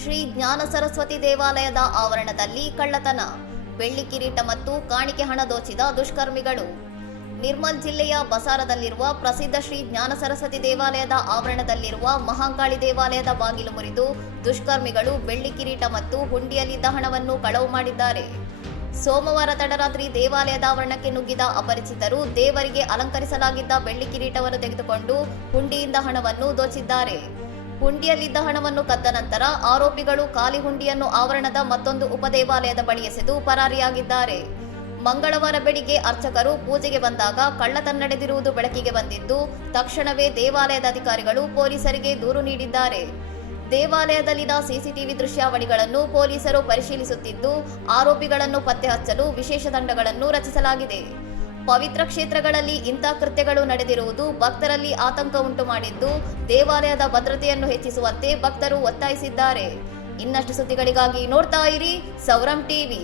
ಶ್ರೀ ಜ್ಞಾನ ಸರಸ್ವತಿ ದೇವಾಲಯದ ಆವರಣದಲ್ಲಿ ಕಳ್ಳತನ, ಬೆಳ್ಳಿ ಕಿರೀಟ ಮತ್ತು ಕಾಣಿಕೆ ಹಣ ದೋಚಿದ ದುಷ್ಕರ್ಮಿಗಳು. ನಿರ್ಮಲ್ ಜಿಲ್ಲೆಯ ಬಸಾರದಲ್ಲಿರುವ ಪ್ರಸಿದ್ಧ ಶ್ರೀ ಜ್ಞಾನ ಸರಸ್ವತಿ ದೇವಾಲಯದ ಆವರಣದಲ್ಲಿರುವ ಮಹಾಂಕಾಳಿ ದೇವಾಲಯದ ಬಾಗಿಲು ಮುರಿದು ದುಷ್ಕರ್ಮಿಗಳು ಬೆಳ್ಳಿ ಕಿರೀಟ ಮತ್ತು ಹುಂಡಿಯಲ್ಲಿದ್ದ ಹಣವನ್ನು ಕಳವು ಮಾಡಿದ್ದಾರೆ. ಸೋಮವಾರ ತಡರಾತ್ರಿ ದೇವಾಲಯದ ಆವರಣಕ್ಕೆ ನುಗ್ಗಿದ ಅಪರಿಚಿತರು ದೇವರಿಗೆ ಅಲಂಕರಿಸಲಾಗಿದ್ದ ಬೆಳ್ಳಿ ಕಿರೀಟವನ್ನು ತೆಗೆದುಕೊಂಡು ಹುಂಡಿಯಿಂದ ಹಣವನ್ನು ದೋಚಿದ್ದಾರೆ. ಹುಂಡಿಯಲ್ಲಿದ್ದ ಹಣವನ್ನು ಕದ್ದ ನಂತರ ಆರೋಪಿಗಳು ಖಾಲಿ ಹುಂಡಿಯನ್ನು ಆವರಣದ ಮತ್ತೊಂದು ಉಪದೇವಾಲಯದ ಬಳಿ ಎಸೆದು ಪರಾರಿಯಾಗಿದ್ದಾರೆ. ಮಂಗಳವಾರ ಬೆಳಿಗ್ಗೆ ಅರ್ಚಕರು ಪೂಜೆಗೆ ಬಂದಾಗ ಕಳ್ಳತನ ನಡೆದಿರುವುದು ಬೆಳಕಿಗೆ ಬಂದಿದ್ದು, ತಕ್ಷಣವೇ ದೇವಾಲಯದ ಅಧಿಕಾರಿಗಳು ಪೊಲೀಸರಿಗೆ ದೂರು ನೀಡಿದ್ದಾರೆ. ದೇವಾಲಯದಲ್ಲಿನ ಸಿಸಿಟಿವಿ ದೃಶ್ಯಾವಳಿಗಳನ್ನು ಪೊಲೀಸರು ಪರಿಶೀಲಿಸುತ್ತಿದ್ದು, ಆರೋಪಿಗಳನ್ನು ಪತ್ತೆ ಹಚ್ಚಲು ವಿಶೇಷ ತಂಡಗಳನ್ನು ರಚಿಸಲಾಗಿದೆ. ಪವಿತ್ರ ಕ್ಷೇತ್ರಗಳಲ್ಲಿ ಇಂಥ ಕೃತ್ಯಗಳು ನಡೆದಿರುವುದು ಭಕ್ತರಲ್ಲಿ ಆತಂಕ ಉಂಟು ಮಾಡಿದ್ದು, ದೇವಾಲಯದ ಭದ್ರತೆಯನ್ನು ಹೆಚ್ಚಿಸುವಂತೆ ಭಕ್ತರು ಒತ್ತಾಯಿಸಿದ್ದಾರೆ. ಇನ್ನಷ್ಟು ಸುದ್ದಿಗಳಿಗಾಗಿ ನೋಡ್ತಾ ಇರಿ ಸೌರಂ ಟಿವಿ.